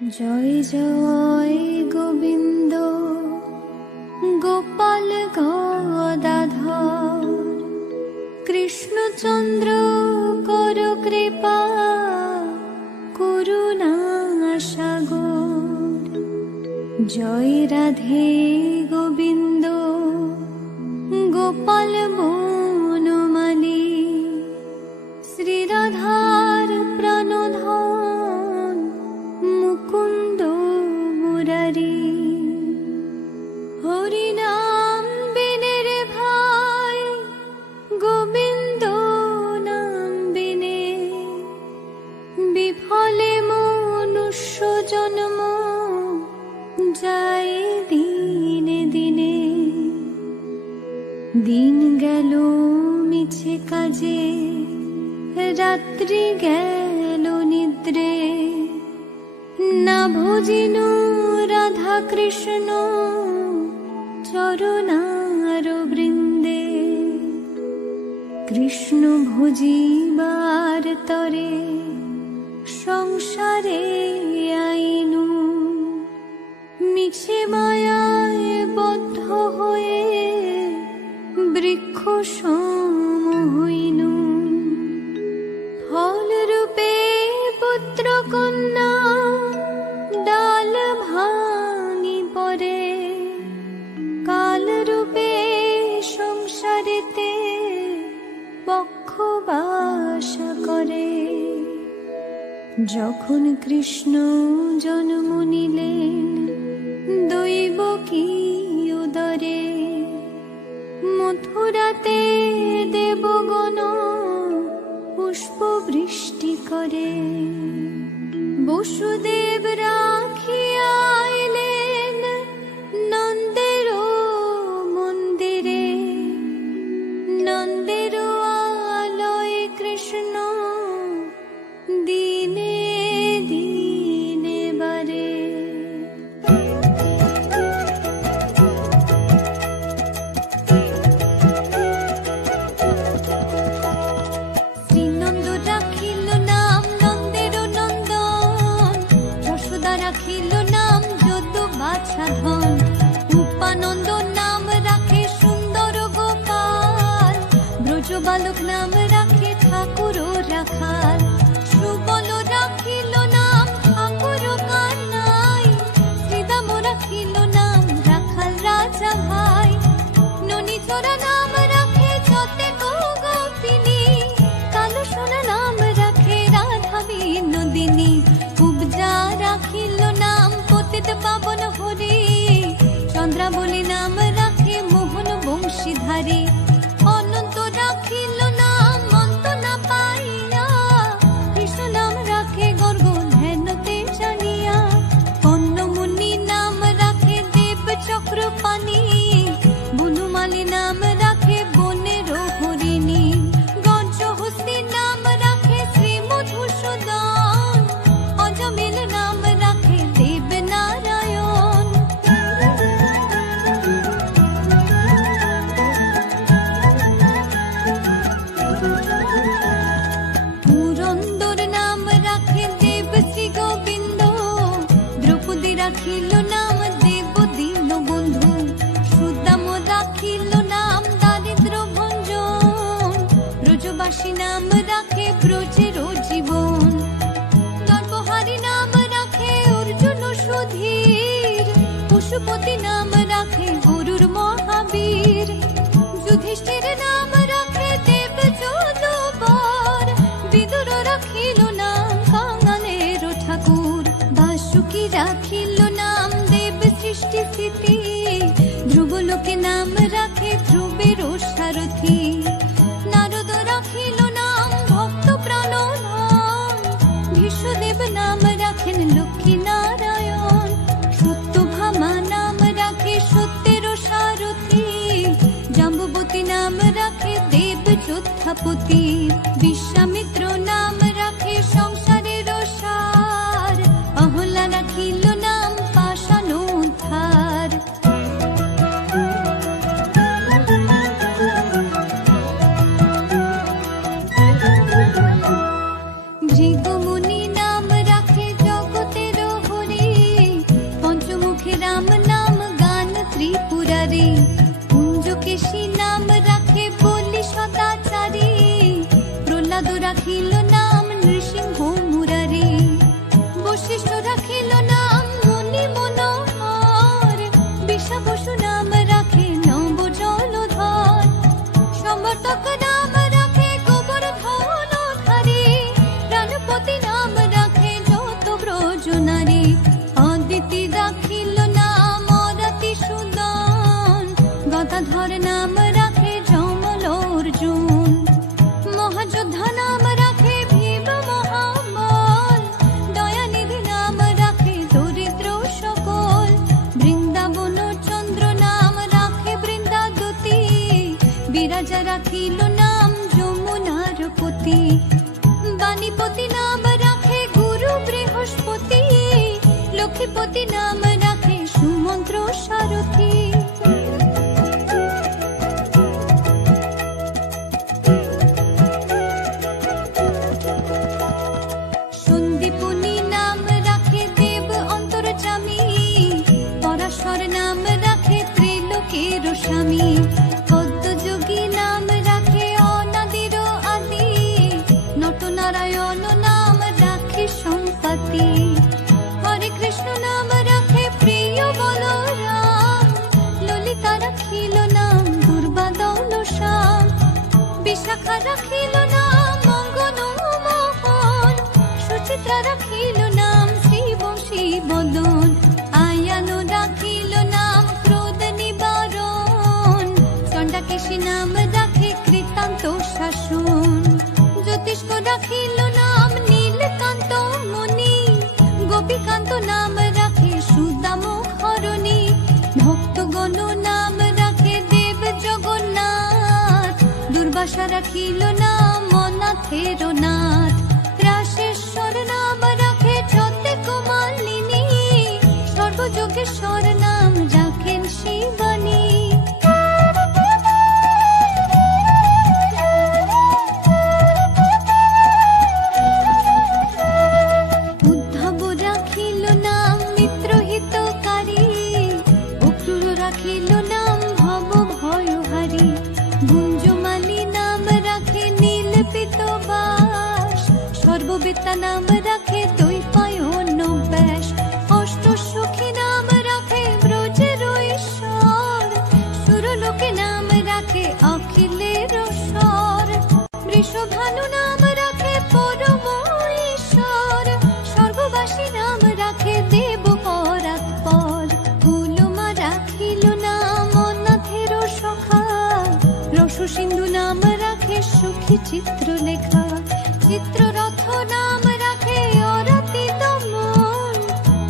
জয় জয় গোবিন্দ গোপাল গদাধর কৃষ্ণচন্দ্র কর কৃপা করুণা সাগর। জয় রাধে গোবিন্দ গোপাল বনমালী শ্রীরাধার প্রাণধন মুকুন্দ মুরারি। হরিনাম বিনে রে ভাই গোবিন্দ নাম বিনে বিফলে মনুষ্য জন্ম যায় দিনে দিনে। দিন গেল মিছে কাজে রাত্রি গেল নিদ্রে না ভজিনু রাধা কৃষ্ণ চরণার বৃন্দে। কৃষ্ণ ভজিবার তরে সংসারে আইনু মিছে মায়ায় বদ্ধ হয়ে বৃক্ষ সম হইনু। ফল রূপে পুত্র কন্যা ডাল ভাঙি পরে কাল রূপে সংসারেতে বক্ষবাস করে। যখন কৃষ্ণ জন্ম নিলেন দৈবকী উদরে মথুরাতে দেবগণ পুষ্প বৃষ্টি করে। বসুদেব রাখিয়া আইলেন নন্দের মন্দিরে নন্দের আলয়ে কৃষ্ণ দিনে দিনে বারে। শ্রীনন্দ রাখিল নাম নন্দের নন্দন যশোদা রাখিল নাম যদু বাছা ধন। উপানন্দ নাম রাখে সুন্দর গোপাল ব্রজ বালক নাম রাখে ঠাকুর রাখাল। সুবল রাখিল নাম ঠাকুর কানাই শ্রীদাম রাখিল নাম রাখাল রাজা ভাই। ননীচরা নাম রাখে যতে গোপিনী কালো সোনা নাম রাখে রাধা বিনোদিনী। কুবজা রাখিল নাম পতিত পাবন হরি চন্দ্রাবলী নাম রাখে মোহন বংশীধারী। অনন্ত রাখিল নাম অন্ত না পাইয়া কৃষ্ণ নাম রাখে গর্গ ধ্যানতে জানিয়া। কর্ণমুনি নাম রাখে দেব চক্র পানি বনমালী নাম রাখে বনের হরিণী। গজহস্তি নাম রাখে শ্রী মধুসূদন অজমিল নাম রাখে দেব নারায়ণ। পুরন্দর নাম রাখে দেব শ্রী গোবিন্দ দ্রৌপদী রাখিল নাম দেব দীন বন্ধু। সুদাম রাখিল নাম দারিদ্র ভঞ্জন ব্রজবাসী নাম রাখে ব্রজের জীবন। নরবহারী নাম রাখে অর্জুন সুধীর পশুপতি নাম রাখে গরুর মহাবীর। যুধিষ্ঠির নাম রাখে দেব যদুবর বিদুর রাখিল নাম কাঙালের ঠাকুর। বাসুকি রাখিল নাম দেব সৃষ্টি স্থিতি ধ্রুবলোকে নাম রাখে ধ্রুবের সারথি। নারদ রাখিল নাম ভক্ত প্রাণধন ভীষ্মদেব নাম রাখেন লক্ষ্মী নারায়ণ। সত্যভামা নাম রাখে সত্যের সারথি জাম্বুবতী নাম রাখে দেব যোদ্ধাপতি। বিশ্বামিত্র নাম রাখে সংসারের সার অহল্যা রাখিল নাম পাষাণ উদ্ধার। ভৃগুমুনি নাম রাখে জগতের হরি মুরারি, কুঞ্জকেশী নাম রাখে বলি সদাচারী, প্রহ্লাদ রাখিল নাম নৃসিংহ মুরারি, বশিষ্ঠ রাখিল নাম মুনি মনোহর, বিষা বসু নাম রাখে নব জলধর, সমর্থক নাম রাখে গোবর্ধন ধারী, প্রাণপতি নাম রাখে যত ব্রজ নারী, অদিতি রাখিল নাম অরাতি সুদন, গদাধর নাম রাখে যমল অর্জুন, মহাযোদ্ধা নাম রাখে ভীম মহাবল, দয়ানিধি নাম রাখে দরিদ্র সকল, বৃন্দাবন চন্দ্র নাম রাখে বৃন্দাদতী, বিরাজা রাখিল নাম যমুনার পতি, বাণীপতি নাম রাখে গুরু বৃহস্পতি, লক্ষ্মীপতি নাম রাখে সুমন্ত্র সারথী। সন্দীপনী নাম রাখে দেব অন্তর্যামী, পরাশর নাম রাখে ত্রিলোকের স্বামী, পদ্মযোগী নাম রাখে অনাদির আদি, নটনারায়ণ নাম রাখে সম্পত্তি, হরে কৃষ্ণ নাম রাখে প্রিয় বলরাম, ললিতা রাখিল নাম দুর্বাদল শ্যাম, বিশাখা রাখিল নাম মঙ্গল মোহন, সুচিত্রা রাখিল নাম শ্রীবংশী বদন, আয়ানো রাখিল নাম ক্রোধ নিবারণ, চণ্ডাকেশী নাম রাখে কৃতান্ত শাসন, জ্যোতিষ্ক রাখিল নাম নীলকান্ত মুনি, গোপীকান্ত নাম রাখে সুদাম হরণী, ভক্তগণ নাম রাখে দেব জগন্নাথ, দুর্বাসা রাখিল নাম অনাথের নাথ, রাশেশ্বর নাম রাখে ছতে কুমালিনী, সর্বযোগেশ্বর নাম রাখেন শিবানী। উদ্ধব রাখিল নাম মিত্রহিতকারী, অক্রূর রাখিল নাম ভব ভয়হারী, গুঞ্জমালী নাম রাখে নীলপিতবাস, সর্ববেত্তা নাম রাখে দ্বৈপায়ন ব্যাস, অষ্টসখী নাম রাখে ব্রজের ঈশ্বর, সুরলোকে নাম রাখে অখিলের স্বর, বৃষভানু নাম রাখে পরম ঈশ্বর, স্বর্গবাসী নাম রাখে দেব পরাৎপর, কুলমা রাখিল নাম অনাথের সখা, রসসিন্ধু নাম রাখে সুখী চিত্রলেখা, চিত্ররথ নাম রাখে অরাতি দমন,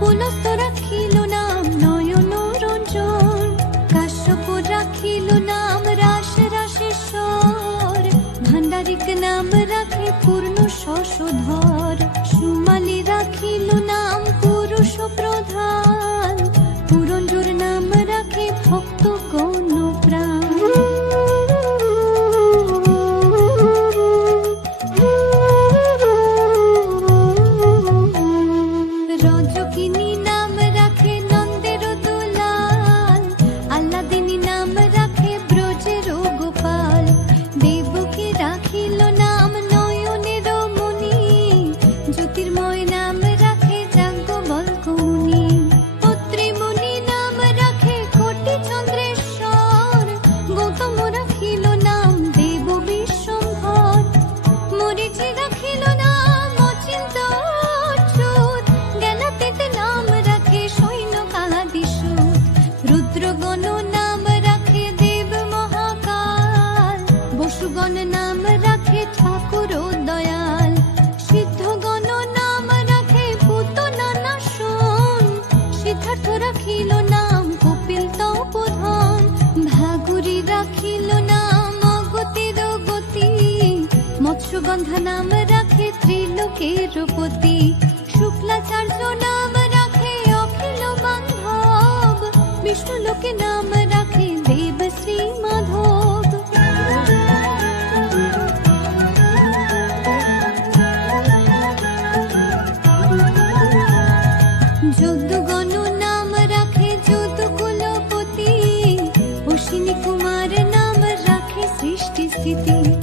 পুলস্ত রাখিল নাম নয়ন রঞ্জন, কাশ্যপ রাখিল নাম রাস রাশেশ্বর, ভাণ্ডারিক নাম রাখে পূর্ণ শশধর, সুমালী রাখিল নাম পুরুষ প্রধান, পুরঞ্জোর নাম রাখে ভক্ত গণ প্রাণ। রজকিনী নাম রাখে নন্দের দুলাল, আল্লাদিনী নাম রাখে ব্রজের গোপাল, দেবকী রাখিল নাম নয়নের মুনি, জ্যোতির্ময় নাম রাখে যাজ্ঞবল্ক মুনি, পত্রীমুনি নাম রাখে কোটি চন্দ্রেশ্বর, গৌতম রাখিল নাম দেব বিশ্বম্ভর, মরীচি রাখিল নাম অচিন্ত অচ্যুত, জ্ঞানাতীত নাম রাখে সৈন্যকাদিসূত, রুদ্রগণ নাম রাখে দেব মহাকাল, বসুগণ নাম রাখে ঠাকুর দয়াল, সিদ্ধগণ নাম রাখে পুতনা নাশন, সিদ্ধার্থ রাখিল নাম কপিল তপোধন, ভাগুরি রাখিল নাম অগতির গতি, মৎস্যগন্ধা নাম রাখে ত্রিলোকের পতি, শুক্লাচার্য নাম রাখে অখিল বান্ধব, বিষ্ণুলোকে নাম রাখে দেব শ্রী মাধব। যদুগণ নাম রাখে যদুকুলপতি, স্মৃতি